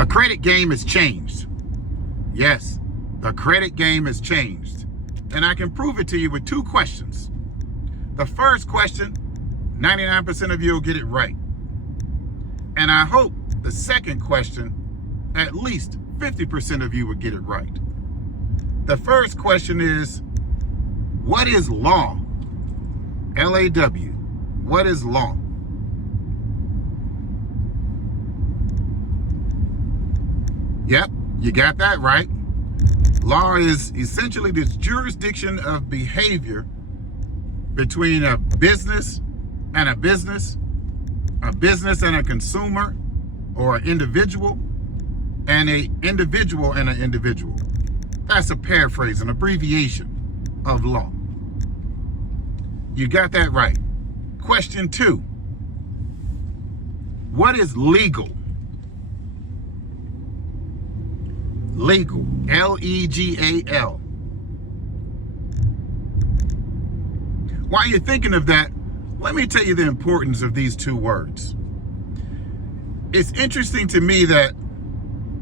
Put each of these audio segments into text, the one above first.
The credit game has changed. Yes, the credit game has changed. And I can prove it to you with two questions. The first question, 99% of you will get it right. And I hope the second question, at least 50% of you will get it right. The first question is, what is law? L-A-W. What is law? Yep, you got that right. Law is essentially the jurisdiction of behavior between a business and a business and a consumer or an individual, and an individual and an individual. That's a paraphrase, an abbreviation of law. You got that right. Question 2. What is legal? Legal. L-E-G-A-L. While you're thinking of that, let me tell you the importance of these two words. It's interesting to me that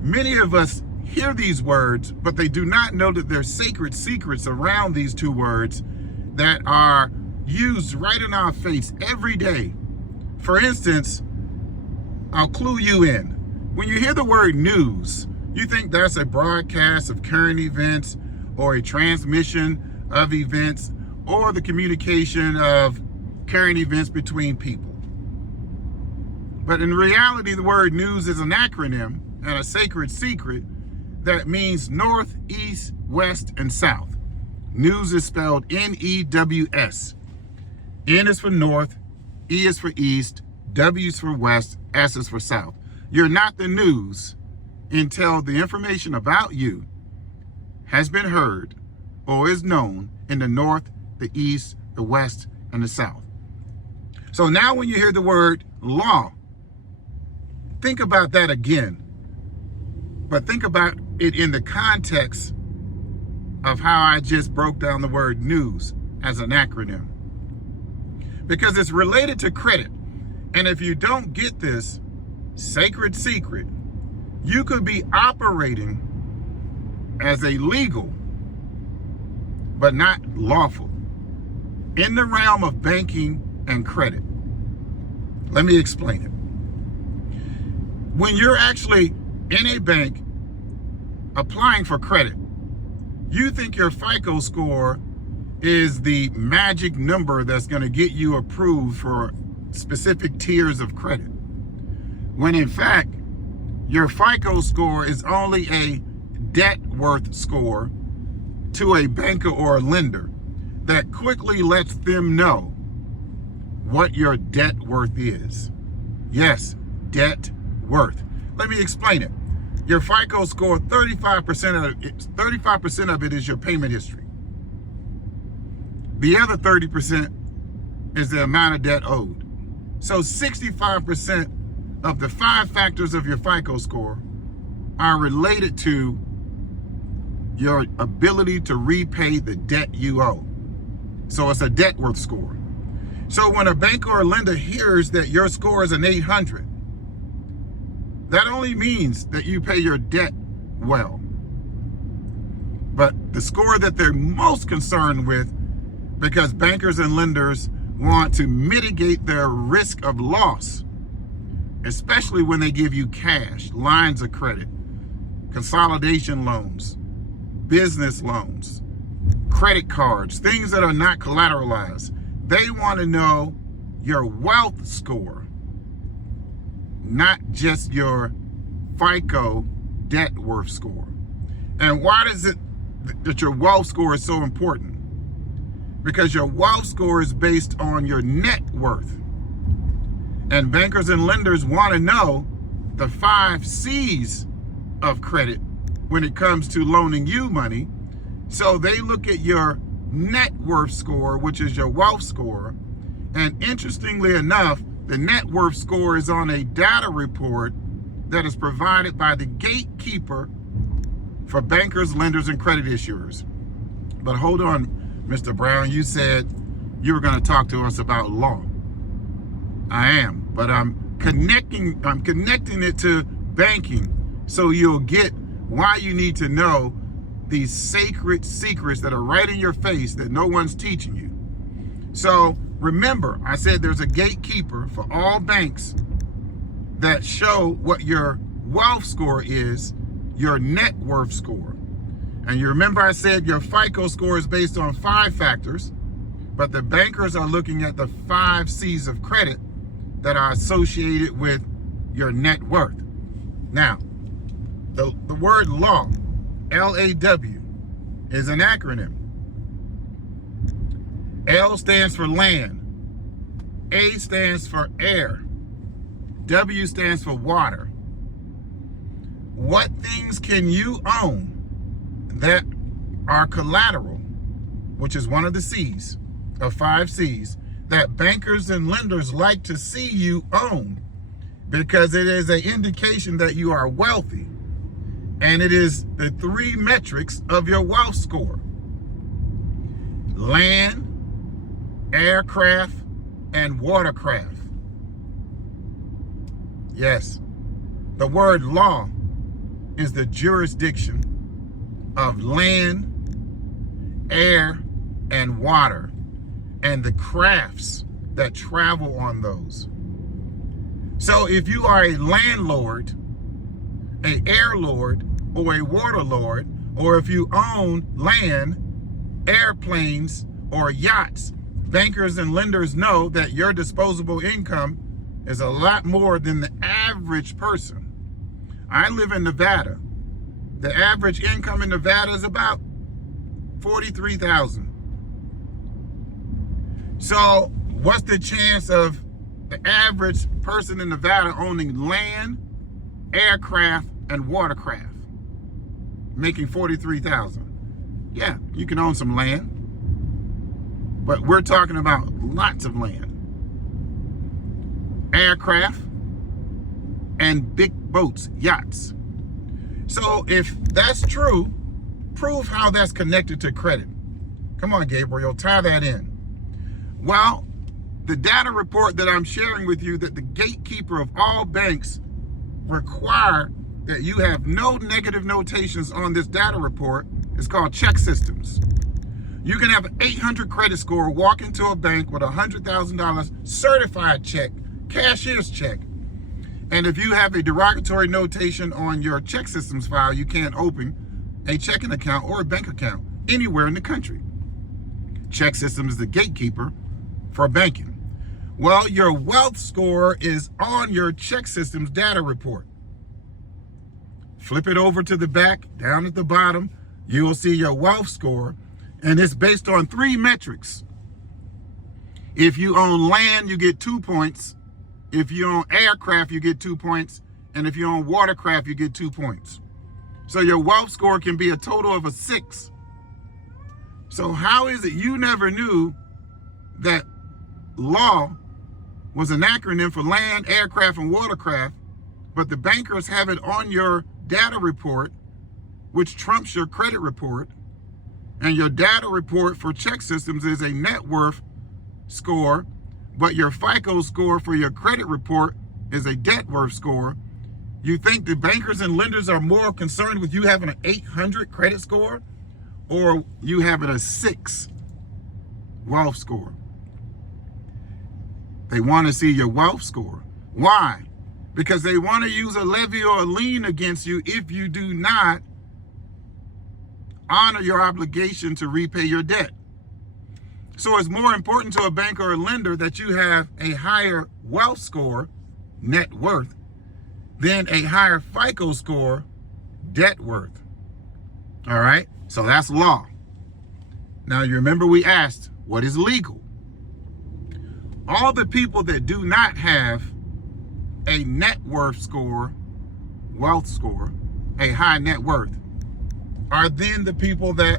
many of us hear these words, but they do not know that there's sacred secrets around these two words that are used right in our face every day. For instance, I'll clue you in. When you hear the word news, you think that's a broadcast of current events or a transmission of events or the communication of current events between people. But in reality, the word news is an acronym and a sacred secret that means north, east, west, and south. News is spelled N-E-W-S. N is for north, E is for east, W is for west, S is for south. You're not the news until the information about you has been heard or is known in the north, the east, the west, and the south. So now when you hear the word law, think about that again. But think about it in the context of how I just broke down the word news as an acronym. Because it's related to credit. And if you don't get this sacred secret, you could be operating as a legal, but not lawful, in the realm of banking and credit. Let me explain it. When you're actually in a bank applying for credit, you think your FICO score is the magic number that's going to get you approved for specific tiers of credit. When in fact, your FICO score is only a debt worth score to a banker or a lender that quickly lets them know what your debt worth is. Yes, debt worth. Let me explain it. Your FICO score, 35% of it is your payment history. The other 30% is the amount of debt owed. So 65% of the 5 factors of your FICO score are related to your ability to repay the debt you owe. So it's a debt worth score. So when a bank or a lender hears that your score is an 800, that only means that you pay your debt well. But the score that they're most concerned with, because bankers and lenders want to mitigate their risk of loss, especially when they give you cash, lines of credit, consolidation loans, business loans, credit cards, things that are not collateralized. They want to know your wealth score, not just your FICO debt worth score. And why is it that your wealth score is so important? Because your wealth score is based on your net worth. And bankers and lenders want to know the 5 C's of credit when it comes to loaning you money. So they look at your net worth score, which is your wealth score. And interestingly enough, the net worth score is on a data report that is provided by the gatekeeper for bankers, lenders, and credit issuers. But hold on, Mr. Brown, you said you were going to talk to us about law. I am, but I'm connecting it to banking so you'll get why you need to know these sacred secrets that are right in your face that no one's teaching you. So remember, I said there's a gatekeeper for all banks that show what your wealth score is, your net worth score. And you remember I said your FICO score is based on 5 factors, but the bankers are looking at the 5 C's of credit that are associated with your net worth. Now, the word law, L-A-W, is an acronym. L stands for land, A stands for air, W stands for water. What things can you own that are collateral, which is one of the C's, of 5 C's, that bankers and lenders like to see you own because it is an indication that you are wealthy, and it is the 3 metrics of your wealth score: land, aircraft, and watercraft. Yes, the word law is the jurisdiction of land, air, and water, and the crafts that travel on those. So if you are a landlord, a air lord, or a water lord, or if you own land, airplanes, or yachts, bankers and lenders know that your disposable income is a lot more than the average person. I live in Nevada. The average income in Nevada is about $43,000. So what's the chance of the average person in Nevada owning land, aircraft, and watercraft, making $43,000? Yeah, you can own some land, but we're talking about lots of land, aircraft, and big boats, yachts. So if that's true, prove how that's connected to credit. Come on, Gabriel, tie that in. Well, the data report that I'm sharing with you that the gatekeeper of all banks require that you have no negative notations on this data report is called check systems. You can have an 800 credit score, walk into a bank with a $100,000 certified check, cashier's check. And if you have a derogatory notation on your check systems file, you can't open a checking account or a bank account anywhere in the country. Check systems is the gatekeeper for banking. Well, your wealth score is on your check systems data report. Flip it over to the back, down at the bottom, you will see your wealth score, and it's based on 3 metrics. If you own land, you get 2 points. If you own aircraft, you get 2 points. And if you own watercraft, you get 2 points. So your wealth score can be a total of a 6. So how is it you never knew that law was an acronym for land, aircraft, and watercraft, but the bankers have it on your data report, which trumps your credit report, and your data report for check systems is a net worth score, but your FICO score for your credit report is a debt worth score? You think the bankers and lenders are more concerned with you having an 800 credit score or you having a 6 wealth score? They want to see your wealth score. Why? Because they want to use a levy or a lien against you if you do not honor your obligation to repay your debt. So it's more important to a bank or a lender that you have a higher wealth score, net worth, than a higher FICO score, debt worth. All right, so that's law. Now you remember we asked, what is legal? All the people that do not have a net worth score, wealth score, a high net worth, are then the people that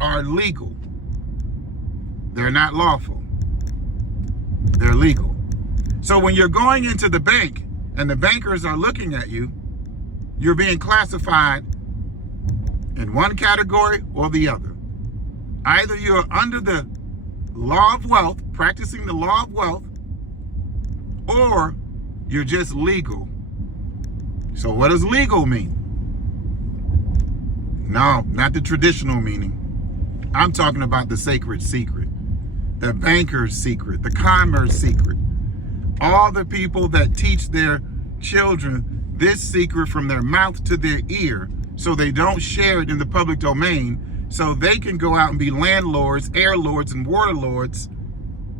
are legal. They're not lawful. They're legal. So when you're going into the bank and the bankers are looking at you, you're being classified in one category or the other. Either you're under the law of wealth, practicing the law of wealth, or you're just legal So what does legal mean? No, not the traditional meaning. I'm talking about the sacred secret, the banker's secret, the commerce secret. All the people that teach their children this secret from their mouth to their ear so they don't share it in the public domain, so they can go out and be landlords, air lords, and water lords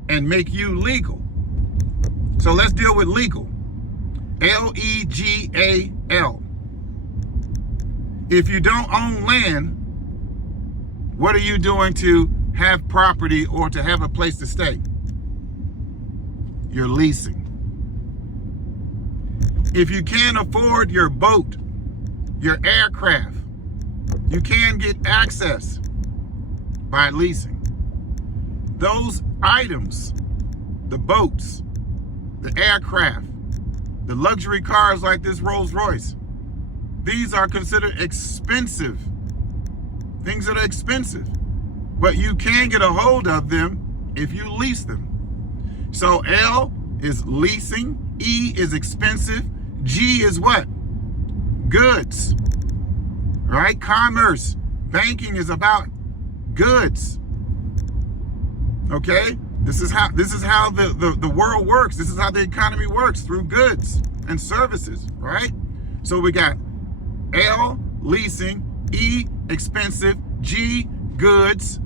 and make you legal. So let's deal with legal. Legal. If you don't own land, what are you doing to have property or to have a place to stay? You're leasing. If you can't afford your boat, your aircraft, you can get access by leasing. Those items, the boats, the aircraft, the luxury cars like this Rolls Royce, these are considered expensive. Things that are expensive. But you can get a hold of them if you lease them. So L is leasing, E is expensive, G is what? Goods. Right? Commerce. Banking is about goods. Okay? This is how the world works. This is how the economy works, through goods and services, right? So we got L, leasing, E, expensive, G, goods.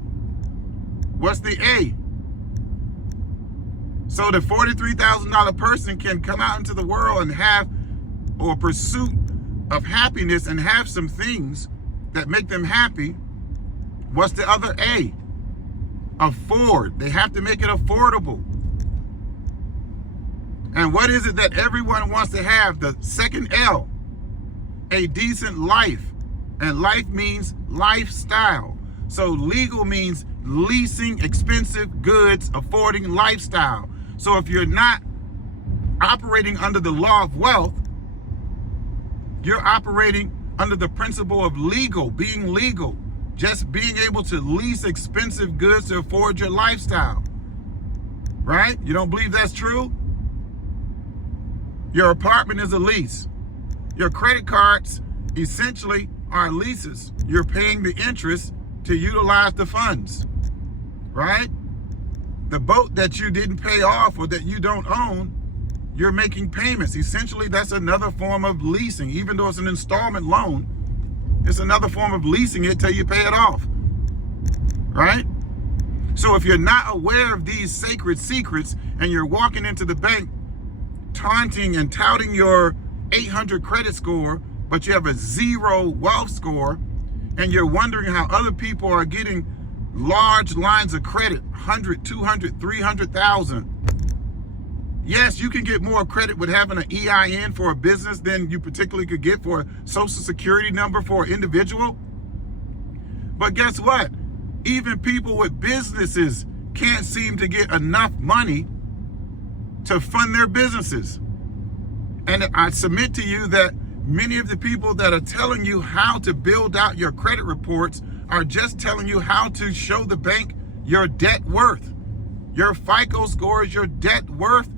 What's the A? So the $43,000 person can come out into the world and have, or pursuit of happiness and have some things that make them happy. What's the other A? Afford. They have to make it affordable. And what is it that everyone wants to have? The second L, a decent life. And life means lifestyle. So legal means leasing expensive goods, affording lifestyle. So if you're not operating under the law of wealth, you're operating under the principle of legal, being legal. Just being able to lease expensive goods to afford your lifestyle. Right? You don't believe that's true? Your apartment is a lease. Your credit cards essentially are leases. You're paying the interest to utilize the funds. Right? The boat that you didn't pay off or that you don't own, you're making payments. Essentially, that's another form of leasing. Even though it's an installment loan, it's another form of leasing it till you pay it off, right? So if you're not aware of these sacred secrets and you're walking into the bank taunting and touting your 800 credit score, but you have a 0 wealth score, and you're wondering how other people are getting large lines of credit, 100, 200, 300,000. Yes, you can get more credit with having an EIN for a business than you particularly could get for a social security number for an individual. But guess what? Even people with businesses can't seem to get enough money to fund their businesses. And I submit to you that many of the people that are telling you how to build out your credit reports are just telling you how to show the bank your debt worth. Your FICO score is your debt worth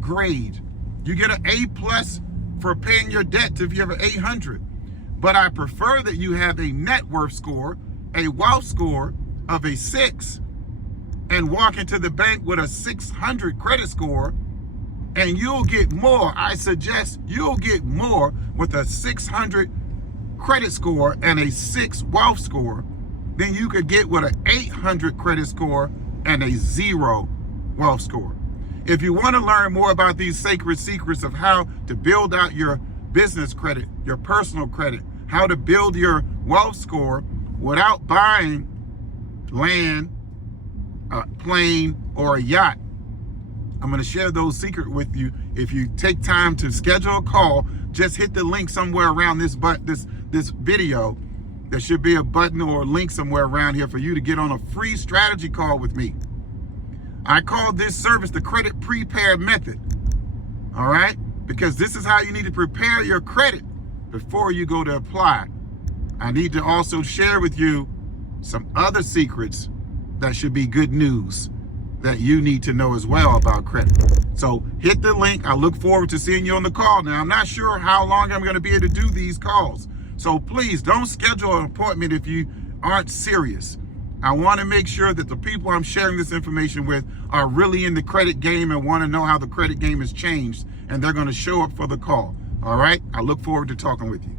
grade. You get an A+ for paying your debt if you have an 800. But I prefer that you have a net worth score, a wealth score of a 6, and walk into the bank with a 600 credit score, and you'll get more. I suggest you'll get more with a 600 credit score and a 6 wealth score than you could get with an 800 credit score and a 0 wealth score. If you want to learn more about these sacred secrets of how to build out your business credit, your personal credit, how to build your wealth score without buying land, a plane, or a yacht, I'm going to share those secrets with you. If you take time to schedule a call, just hit the link somewhere around this video. There should be a button or a link somewhere around here for you to get on a free strategy call with me. I call this service the Credit Prepair Method. All right? Because this is how you need to prepare your credit before you go to apply. I need to also share with you some other secrets that should be good news that you need to know as well about credit. So hit the link. I look forward to seeing you on the call. Now, I'm not sure how long I'm going to be able to do these calls. So please don't schedule an appointment if you aren't serious. I want to make sure that the people I'm sharing this information with are really in the credit game and want to know how the credit game has changed, and they're going to show up for the call. All right? I look forward to talking with you.